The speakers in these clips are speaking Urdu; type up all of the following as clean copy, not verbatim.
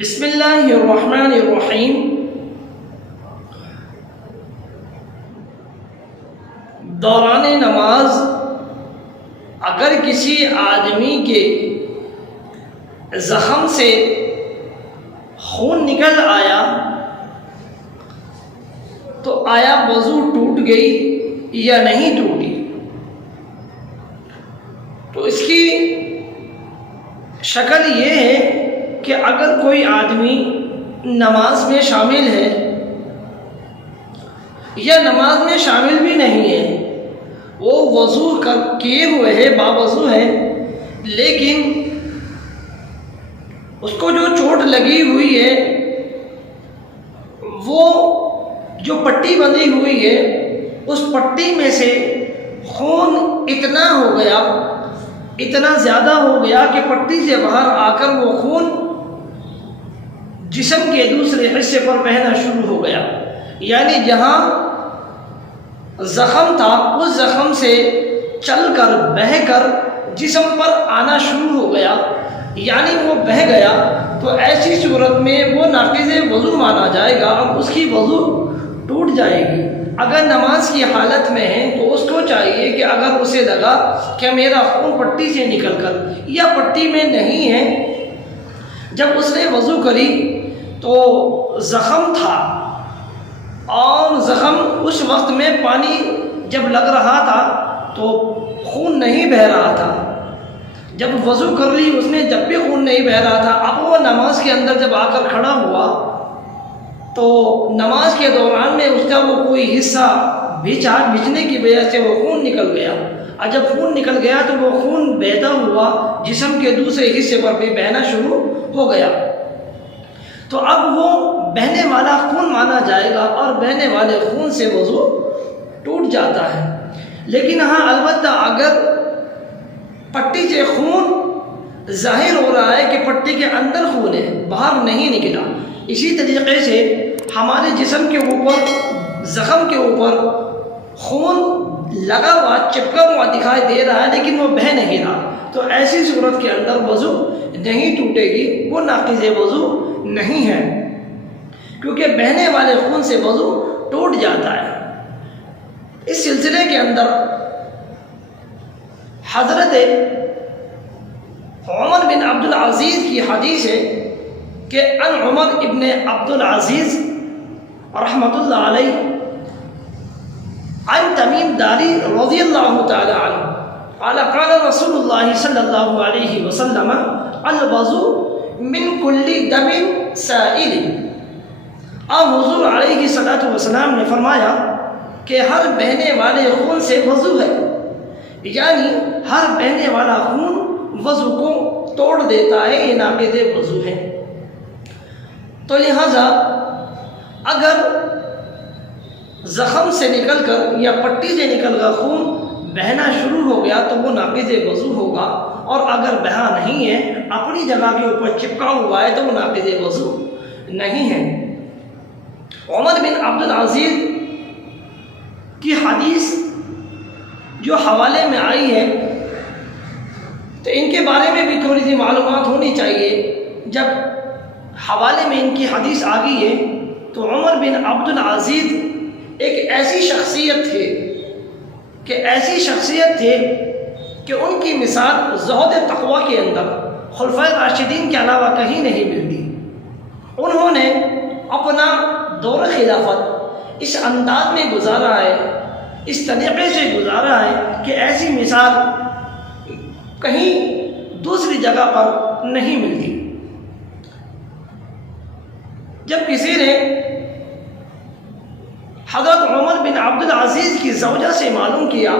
بسم اللہ الرحمن الرحیم۔ دوران نماز اگر کسی آدمی کے زخم سے خون نکل آیا تو آیا وضو ٹوٹ گئی یا نہیں ٹوٹی؟ تو اس کی شکل یہ ہے کہ اگر کوئی آدمی نماز میں شامل ہے یا نماز میں شامل بھی نہیں ہے، وہ وضو کیے ہوئے ہے، باوضو ہے، لیکن اس کو جو چوٹ لگی ہوئی ہے وہ جو پٹی بندھی ہوئی ہے اس پٹی میں سے خون اتنا ہو گیا، اتنا زیادہ ہو گیا کہ پٹی سے باہر آ کر وہ خون جسم کے دوسرے حصے پر بہنا شروع ہو گیا، یعنی جہاں زخم تھا اس زخم سے چل کر بہہ کر جسم پر آنا شروع ہو گیا، یعنی وہ بہہ گیا۔ تو ایسی صورت میں وہ ناقض وضو مانا جائے گا، اب اس کی وضو ٹوٹ جائے گی۔ اگر نماز کی حالت میں ہے تو اس کو چاہیے کہ اگر اسے لگا کہ میرا خون پٹی سے نکل کر یا پٹی میں نہیں ہے، جب اس نے وضو کری تو زخم تھا اور زخم اس وقت میں پانی جب لگ رہا تھا تو خون نہیں بہہ رہا تھا، جب وضو کر لی اس نے جب بھی خون نہیں بہہ رہا تھا، اب وہ نماز کے اندر جب آ کر کھڑا ہوا تو نماز کے دوران میں اس کا وہ کوئی حصہ بھیجنے کی وجہ سے وہ خون نکل گیا، اور جب خون نکل گیا تو وہ خون بہتا ہوا جسم کے دوسرے حصے پر بھی بہنا شروع ہو گیا، تو اب وہ بہنے والا خون مانا جائے گا اور بہنے والے خون سے وضو ٹوٹ جاتا ہے۔ لیکن ہاں البتہ اگر پٹی سے خون ظاہر ہو رہا ہے کہ پٹی کے اندر خون ہے، باہر نہیں نکلا، اسی طریقے سے ہمارے جسم کے اوپر زخم کے اوپر خون لگا ہوا چپکا ہوا دکھائی دے رہا ہے لیکن وہ بہہ نہیں رہا، تو ایسی صورت کے اندر وضو نہیں ٹوٹے گی، وہ ناقض وضو نہیں ہے، کیونکہ بہنے والے خون سے وضو ٹوٹ جاتا ہے۔ اس سلسلے کے اندر حضرت عمر بن عبد العزیز کی حدیث ہے کہ ان عمر ابن عبد العزیز رحمۃ اللہ علیہ عن تمیم داری رضی اللہ تعالی عنہ قال قال رسول اللہ صلی اللہ علیہ وسلم الوضوء من کل دم سائل، اور حضور علیہ الصلوۃ والسلام نے فرمایا کہ ہر بہنے والے خون سے وضو ہے، یعنی ہر بہنے والا خون وضو کو توڑ دیتا ہے، یہ ناقض وضو ہے۔ تو لہذا اگر زخم سے نکل کر یا پٹی سے نکل کر خون بہنا شروع ہو گیا تو وہ ناقض وضو ہوگا، اور اگر بہا نہیں ہے اپنی جگہ کے اوپر چپکا ہوا ہے تو وہ ناقض وضو نہیں ہے۔ عمر بن عبد العزیز کی حدیث جو حوالے میں آئی ہے تو ان کے بارے میں بھی تھوڑی سی معلومات ہونی چاہیے۔ جب حوالے میں ان کی حدیث آ گئی ہے تو عمر بن عبد العزیز ایک ایسی شخصیت تھے کہ ان کی مثال زہد تقوی کے اندر خلفائے راشدین کے علاوہ کہیں نہیں ملتی۔ انہوں نے اپنا دور خلافت اس انداز میں گزارا ہے، اس طریقے سے گزارا ہے کہ ایسی مثال کہیں دوسری جگہ پر نہیں ملتی۔ جب کسی نے حضرت عمر بن عبد العزیز کی زوجہ سے معلوم کیا،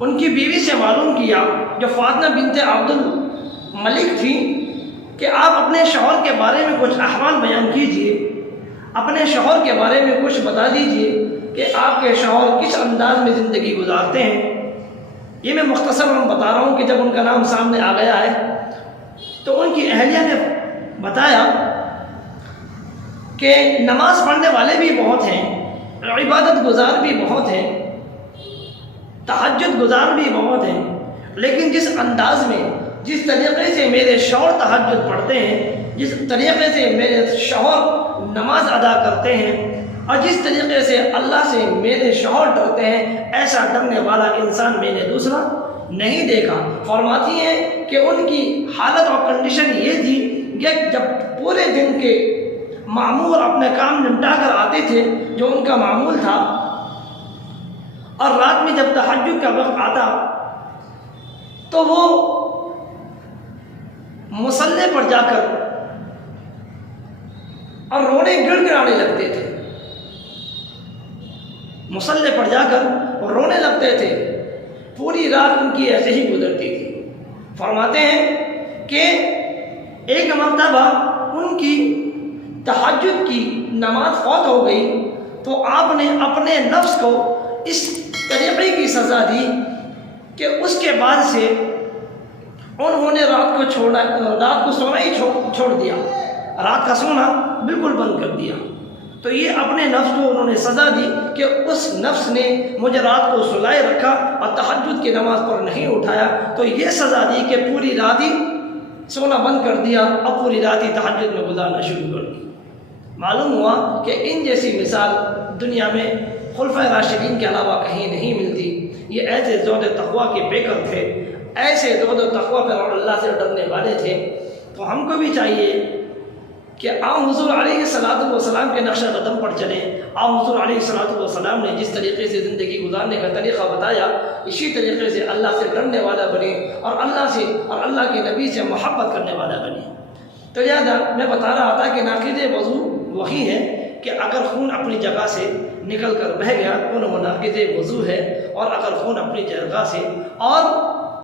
ان کی بیوی سے معلوم کیا جو فاطمہ بنت عبد الملک تھی کہ آپ اپنے شوہر کے بارے میں کچھ احوال بیان کیجئے، اپنے شوہر کے بارے میں کچھ بتا دیجئے کہ آپ کے شوہر کس انداز میں زندگی گزارتے ہیں۔ یہ میں مختصر بتا رہا ہوں کہ جب ان کا نام سامنے آ گیا ہے تو ان کی اہلیہ نے بتایا کہ نماز پڑھنے والے بھی بہت ہیں، عبادت گزار بھی بہت ہیں، تہجد گزار بھی بہت ہیں، لیکن جس انداز میں جس طریقے سے میرے شوہر تہجد پڑھتے ہیں، جس طریقے سے میرے شوہر نماز ادا کرتے ہیں، اور جس طریقے سے اللہ سے میرے شوہر ڈرتے ہیں، ایسا ڈرنے والا انسان میں نے دوسرا نہیں دیکھا۔ فرماتی ہیں کہ ان کی حالت اور کنڈیشن یہ تھی کہ جب پورے دن کے معمول اپنے کام نمٹا کر آتے تھے جو ان کا معمول تھا، اور رات میں جب تہجد کا وقت آتا تو وہ مصلے پر جا کر اور رونے گڑ گڑانے لگتے تھے، مصلے پر جا کر رونے لگتے تھے، پوری رات ان کی ایسے ہی گزرتی تھی۔ فرماتے ہیں کہ ایک مرتبہ ان کی تہجد کی نماز فوت ہو گئی تو آپ نے اپنے نفس کو اس طریقے کی سزا دی کہ اس کے بعد سے انہوں نے رات کو سونا ہی چھوڑ دیا، رات کا سونا بالکل بند کر دیا۔ تو یہ اپنے نفس کو انہوں نے سزا دی کہ اس نفس نے مجھے رات کو سلائے رکھا اور تہجد کی نماز پر نہیں اٹھایا، تو یہ سزا دی کہ پوری رات ہی سونا بند کر دیا اور پوری رات ہی تہجد میں گزارنا شروع کر دی۔ معلوم ہوا کہ ان جیسی مثال دنیا میں خلفائے راشدین کے علاوہ کہیں نہیں ملتی۔ یہ ایسے زہد تقویٰ کے پیکر تھے، ایسے زہد و تقویٰ پر اللہ سے ڈرنے والے تھے۔ تو ہم کو بھی چاہیے کہ آن حضور علیہ السلام کے نقش قدم پر چلیں۔ آن حضور علیہ السلام نے جس طریقے سے زندگی گزارنے کا طریقہ بتایا، اسی طریقے سے اللہ سے ڈرنے والا بنے اور اللہ کے نبی سے محبت کرنے والا بنے۔ تو لہٰذا میں بتا رہا تھا کہ ناقض وضو وہی ہے کہ اگر خون اپنی جگہ سے نکل کر بہہ گیا تو وہ ناقض وضو ہے، اور اگر خون اپنی جگہ سے اور